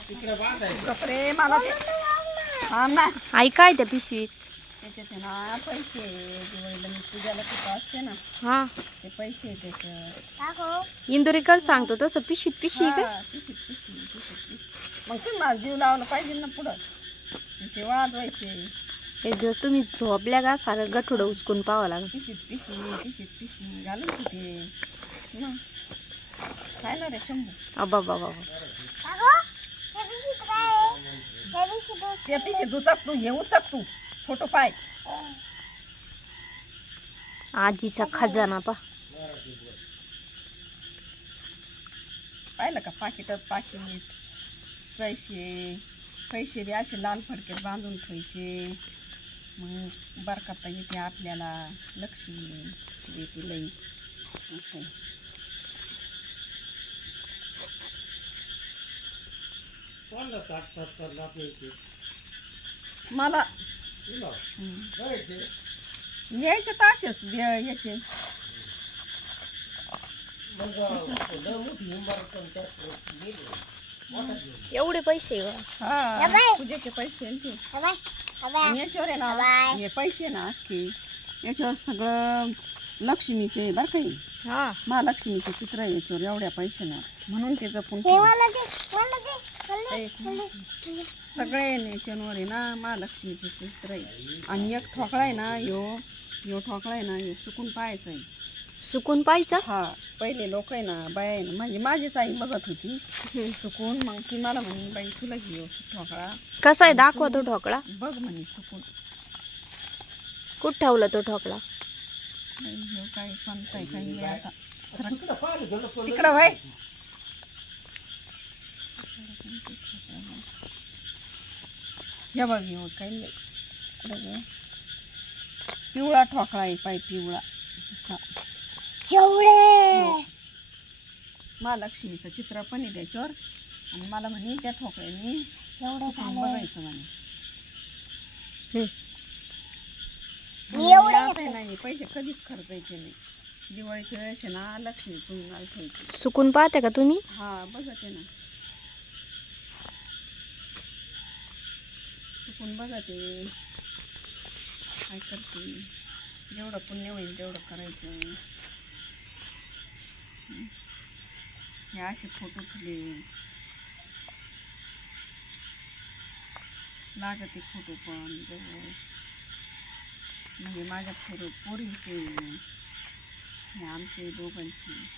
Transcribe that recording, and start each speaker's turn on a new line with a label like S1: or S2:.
S1: कपडे मला ते हा ना
S2: आई काय त्या पिशवीत
S1: त्याच्यात आहे ना पैसे दिवाळीला मी पूजाला कुठं असते ना
S2: हा
S1: ते पैसे त्याच्यात
S2: इंदुरीकर सांगतो तसं पिशवीत पिशवी का
S1: पिशीत मग तुम्ही माझं जीव लावलं पाहिजे ना पुढं ते वाजवायचे
S2: एक दिवस तुम्ही झोपल्या का सारं गठोडं उचकून पाहावं लागलं
S1: पिशीत पिशी घालून तिथे मग काय ना रे शंभू
S2: अबा बाबा
S1: त्या पिशीत उचक तू हे उचक तू फोटो पाय
S2: आजीचा खजाना पा
S1: पाहिलं का पाकिटात पाकिट पैसे बी असे लाल फडक्यात बांधून ठेवायचे मग बरकाता येते आपल्याला लक्ष्मी येते लई असं मला यायचे तर असेच याचे
S2: एवढे पैसे
S1: हा पूजेचे पैसे आणि ते आणि याच्यावर आहे ना हे पैसे ना अख्खे याच्यावर सगळं लक्ष्मीचे बरं काही
S2: हा
S1: महालक्ष्मीचे चित्र आहे याच्यावर एवढ्या पैशानं म्हणून ते जपून सगळे याच्यावर आहे ना महालक्ष्मीचे चित्र आहे आणि एक ठोकळा आहे ना यो ठोकळा आहे ना हे सुकून पाहायचं आहे
S2: सुकून पाहायचा
S1: हा पहिले लोक आहे ना बाया आहे ना म्हणजे माझीच आई बघत होती सुकून मग ती मला म्हणे बाई तुला घेऊ ठोकळा
S2: कसा आहे दाखवा तो ठोकळा
S1: बघ म्हणे सुकून
S2: कुठं ठेवला तो ठोकळा
S1: घेऊ काय पण काही आता तिकडं बाई हे बघ येऊ काही नाही पिवळा ठोकळा आहे पाय पिवळा असा महालक्ष्मीचं चित्र पण आहे त्याच्यावर आणि मला म्हणे त्या ठोकळ्याने बघायचं म्हणे नाही पैसे कधीच खर्चायचे नाही दिवाळीच्या वेळेस ना लक्ष्मी पूजनाला ठेवायची
S2: सुकून पाहते का तुम्ही
S1: हा बघते ना सुकून बघते काय करते जेवढं पुण्य होईल तेवढं करायचं हे असे फोटो ठेवले लागते फोटो पण जवळ म्हणजे माझ्या पोरींचे हे आमचे दोघांची